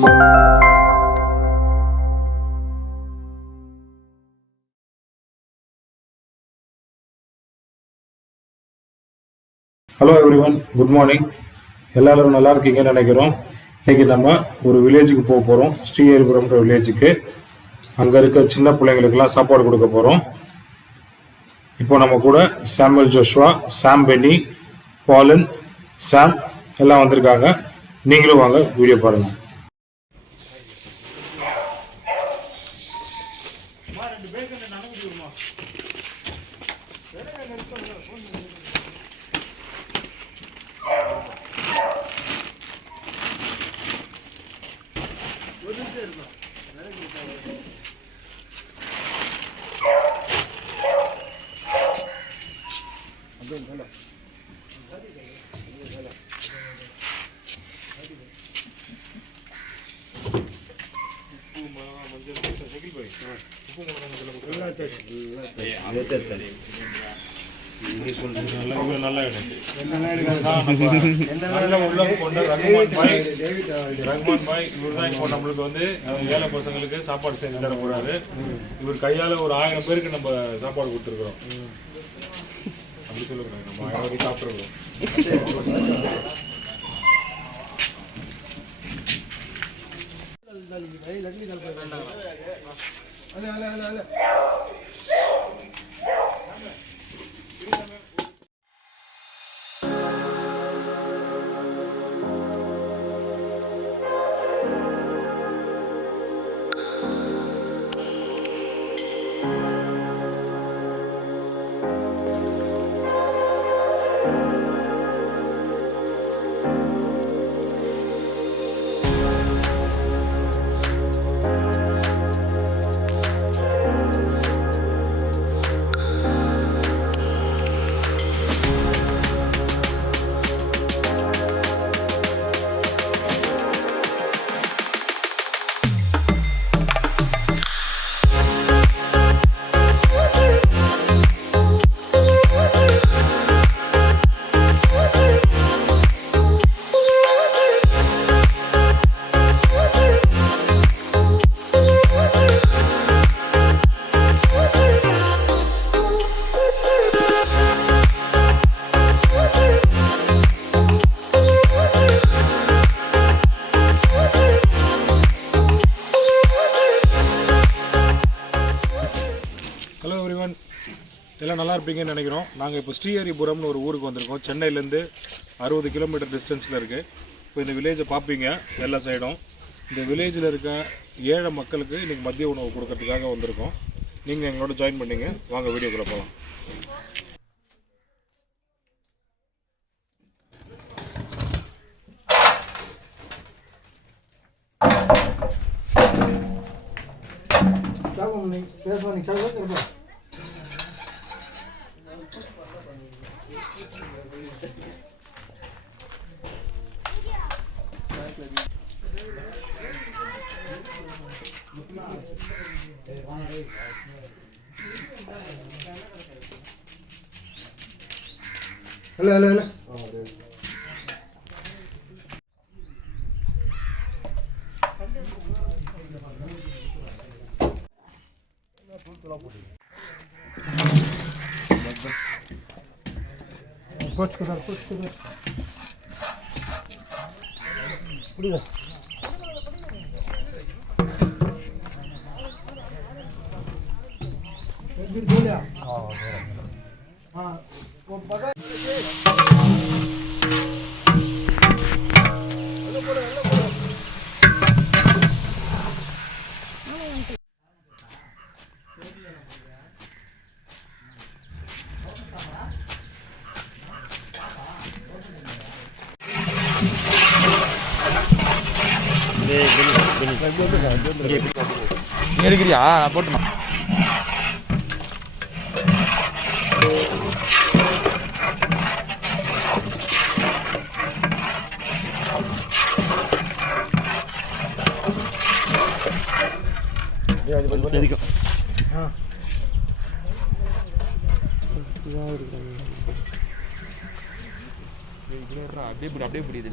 Hello everyone, good morning. எல்லாரும் நல்லா இருக்கீங்கன்னு நினைக்கிறோம். இன்னைக்கு நம்ம ஒரு வில்லேஜுக்கு போக போகிறோம், ஸ்ரீஹரிபுரம்ன்ற வில்லேஜுக்கு. அங்கே இருக்க சின்ன பிள்ளைங்களுக்கெல்லாம் சாப்பாடு கொடுக்க போகிறோம். இப்போ நம்ம கூட சாமுவேல் ஜோஷ்வா, சாம் பென்னி, பாலன், சாம் எல்லாம் வந்திருக்காங்க. நீங்களும் வாங்க, வீடியோ பாருங்கள். நம்மளுக்கு வந்து ஏழை பசங்களுக்கு சாப்பாடு செஞ்சு தர போறாரு. இவர் கையால ஒரு 1000 பேருக்கு நம்ம சாப்பாடு கொடுத்துருக்கோம். அப்படி சொல்லுங்க, நம்ம 1000 பேருக்கு சாப்பிட்டுருக்கோம். ஹலோ எவ்ரிவன், எல்லாம் நல்லா இருப்பீங்கன்னு நினைக்கிறோம். நாங்கள் இப்போ ஸ்ரீஹரிபுரம்னு ஒரு ஊருக்கு வந்திருக்கோம். சென்னையிலேருந்து 60 கிலோமீட்டர் டிஸ்டன்ஸில் இருக்குது. இப்போ இந்த வில்லேஜை பார்ப்பீங்க எல்லா சைடும். இந்த வில்லேஜில் இருக்க ஏழை மக்களுக்கு இன்றைக்கி மதிய உணவு கொடுக்கறதுக்காக வந்திருக்கோம். நீங்கள் எங்களோட ஜாயின் பண்ணிங்க. வாங்க வீடியோக்குள்ளே போகலாம். Hello. Push kudar. Udah. Ini boleh. वो पता எடுக்கிறியா? போட்டுமா தெரியும். அப்படியே புரியுது.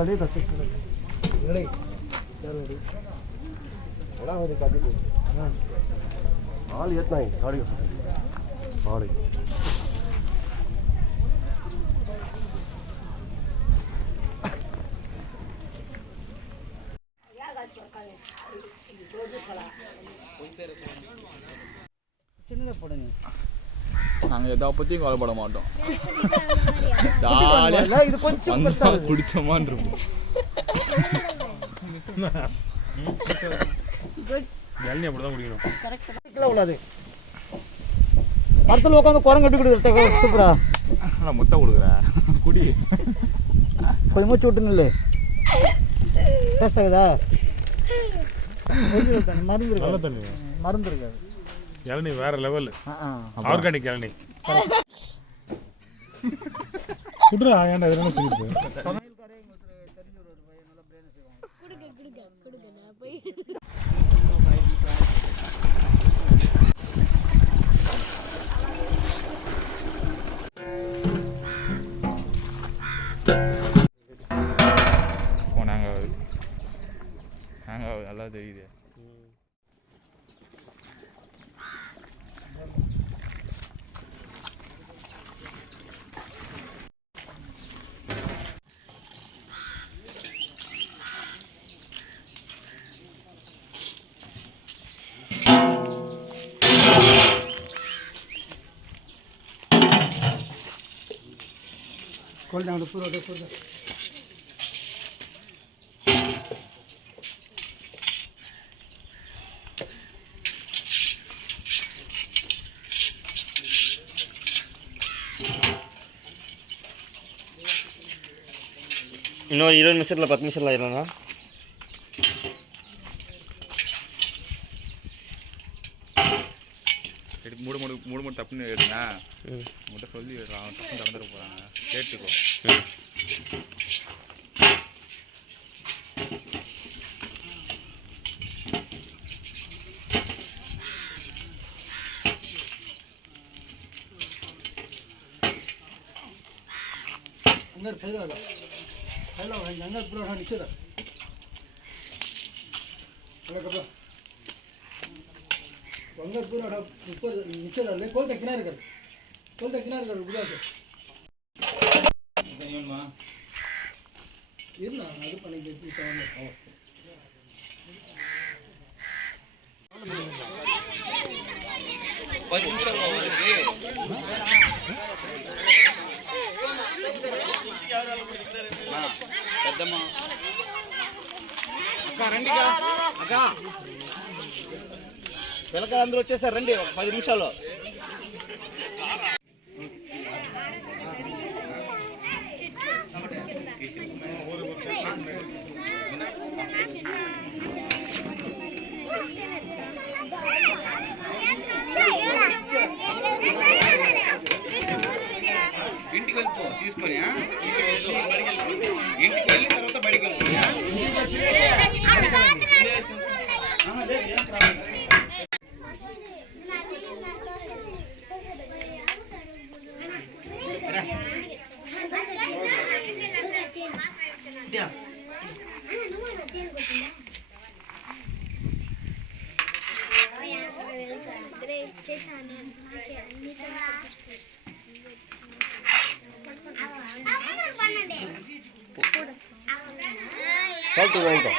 लड़े था चेक लड़े क्या लड़े बड़ा हो दिखा दी हां हाल इतना ही गाड़ी गाड़ी சின்னதா போடுங்க நாங்க எதா பத்தியும் கவலைப்பட மாட்டோம் இது கொஞ்சம் பெருசா பிடிச்சமான் இருக்கும் இளநீ அப்படிதான் குடிக்கணும். கரெக்டா உள்ளது மரத்துல உட்காந்து குரங்கு கட்டி கொடுக்குற சூப்பரா நான் முட்டை கொடுக்குறேன் குடி கொஞ்சம் மூச்சு விட்டு நில்லு டேஸ்ட் ஆகுதா மருந்து நல்ல இருக்கு தண்ணி. மருந்து இருக்காது இளநீ வேற லெவல். ஆ ஆர்கானிக் இளநீ. குடுறா ஏன்டா இதெல்லாம் சிரிப்பு. சமையல்காரே எங்களுக்கு தெரிஞ்ச ஒரு பையன் நல்ல பிரியாணி செய்வாங்க கொடுங்க நான் போய் நாங்கள் நல்லா தெரியுது Call down the floor, the floor. இன்னும் 20 நிமிஷத்தில் 10 நிமிஷத்தில் ஆயிடும்ண்ணா. மூடு தப்புன்னு எடுங்க உங்கள்கிட்ட சொல்லி விடுறான் தப்பு திறந்துட போகிறாங்க கேட்டுக்கோ. अंदर फैला हेलो अंदर पूरा नीचे रख हेलो कब अंदर पूरा ऊपर नीचे डाल दे खोल दे किनारे कर बुझा के इरना அது பண்ணிட்டு தவணை பத்து நிமிஷம் ஆகுது. పెద్దమ్మా అక్క రండి అక్క పిల్లకాయలు అందరూ వచ్చేసారు రండి 10 నిమిషాలు. ఇంటికి వెళ్ళిపో తీసుకొని ఇంటికి వెళ్ళిన తర్వాత బయటికి சாப்பிட்டு வாங்கிட்டோம்.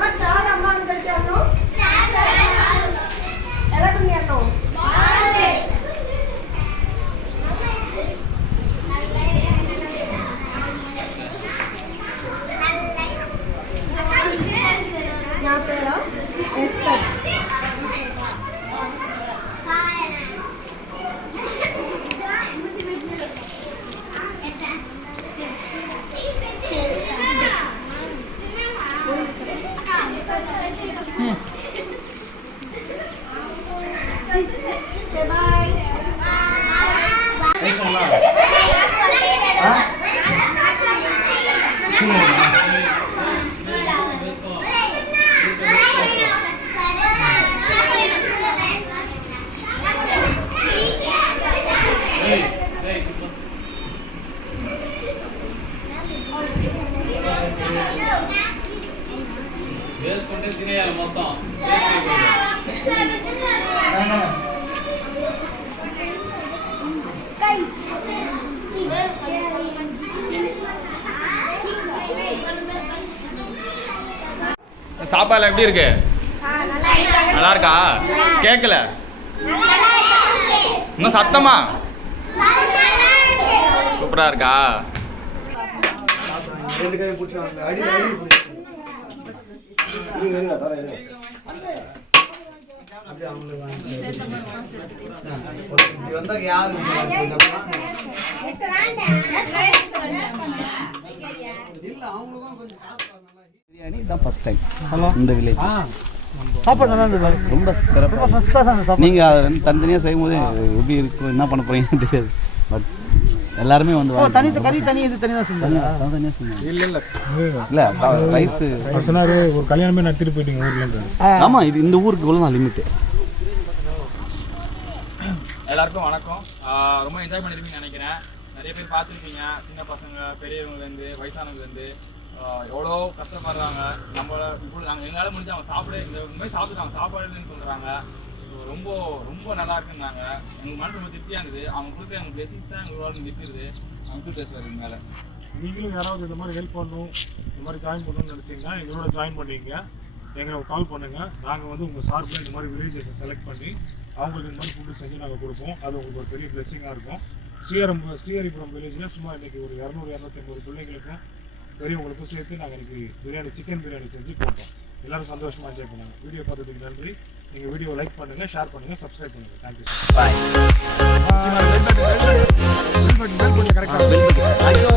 Mas cara, manda de novo. சாப்பாடுலாம் எப்படி இருக்கு? நல்லா இருக்கா? கேட்கல இன்னும் சத்தமா? சூப்பரா இருக்கா? பிரியாணி தான் ஃபர்ஸ்ட் டைம் இந்த வில்லேஜ். சாப்பாடு நல்லா இருந்தது. ரொம்ப சிறப்பாக ஃபர்ஸ்ட் கிளாஸ் அந்த சாப்பாடு. நீங்கள் அதை வந்து தனித்தனியாக செய்யும்போது எப்படி இருக்கும், என்ன பண்ண போறீங்கன்னு தெரியாது. பட் எல்லாருமே வந்து தனி கறி தனி இது தனியாக செஞ்சாங்க. தனியாக செஞ்சாங்க. இல்லை ரைஸ் சொன்னாரு ஒரு கல்யாணமே நடத்திட்டு போயிட்டீங்க ஊர்லேருந்து. ஆமாம், இது இந்த ஊருக்குள்ள தான் லிமிட்டு. எல்லாருக்கும் வணக்கம். ரொம்ப என்ஜாய் பண்ணியிருப்பீங்கன்னு நினைக்கிறேன். நிறைய பேர் பார்த்துருப்பீங்க, சின்ன பசங்க பெரியவங்கலேருந்து வயசானவங்கலேருந்து எவ்வளோ கஷ்டப்படுறாங்க. நம்மளை இப்போ நாங்கள் எங்களால் முடிஞ்சு அவங்க சாப்பிட இந்த மாதிரி சாப்பிடுறாங்க, சாப்பாடுன்னு சொல்கிறாங்க. ஸோ ரொம்ப ரொம்ப நல்லா இருக்குன்னாங்க. எங்கள் மனசு ரொம்ப திருப்தியாக இருந்தது. அவங்க கொடுக்குற எங்கள் பிளெஸிங்ஸ் தான் எங்களோட நிற்கிறது. அவங்க பேசுவார் மேலே. நீங்களும் யாராவது இந்த மாதிரி ஹெல்ப் பண்ணணும், இந்த மாதிரி ஜாயின் பண்ணணும்னு நினச்சிங்கன்னா எங்களோட ஜாயின் பண்ணிங்க. எங்களை கால் பண்ணுங்கள். நாங்கள் வந்து உங்கள் சார்பில் இந்த மாதிரி வில்லேஜஸை செலக்ட் பண்ணி அவங்களுக்கு இந்த மாதிரி ஃபுட்டு செஞ்சு நாங்கள் கொடுப்போம். அது உங்களுக்கு ஒரு பெரிய பிளெஸிங்காக இருக்கும். ஸ்ரீஹரிபுரம் வில்லேஜில் சும்மா இன்றைக்கி ஒரு 200-250 பிள்ளைங்களுக்கும் பெரியவங்களுக்கும் சேர்த்து நாங்கள் இன்றைக்கி சிக்கன் பிரியாணி செஞ்சு போட்டோம். எல்லோரும் சந்தோஷமாக என்ஜாய் பண்ணாங்க. வீடியோ பார்த்ததுக்கு நன்றி. நீங்கள் வீடியோ லைக் பண்ணுங்கள், ஷேர் பண்ணுங்கள், சப்ஸ்கிரைப் பண்ணுங்கள். Thank you sir. ஐயோ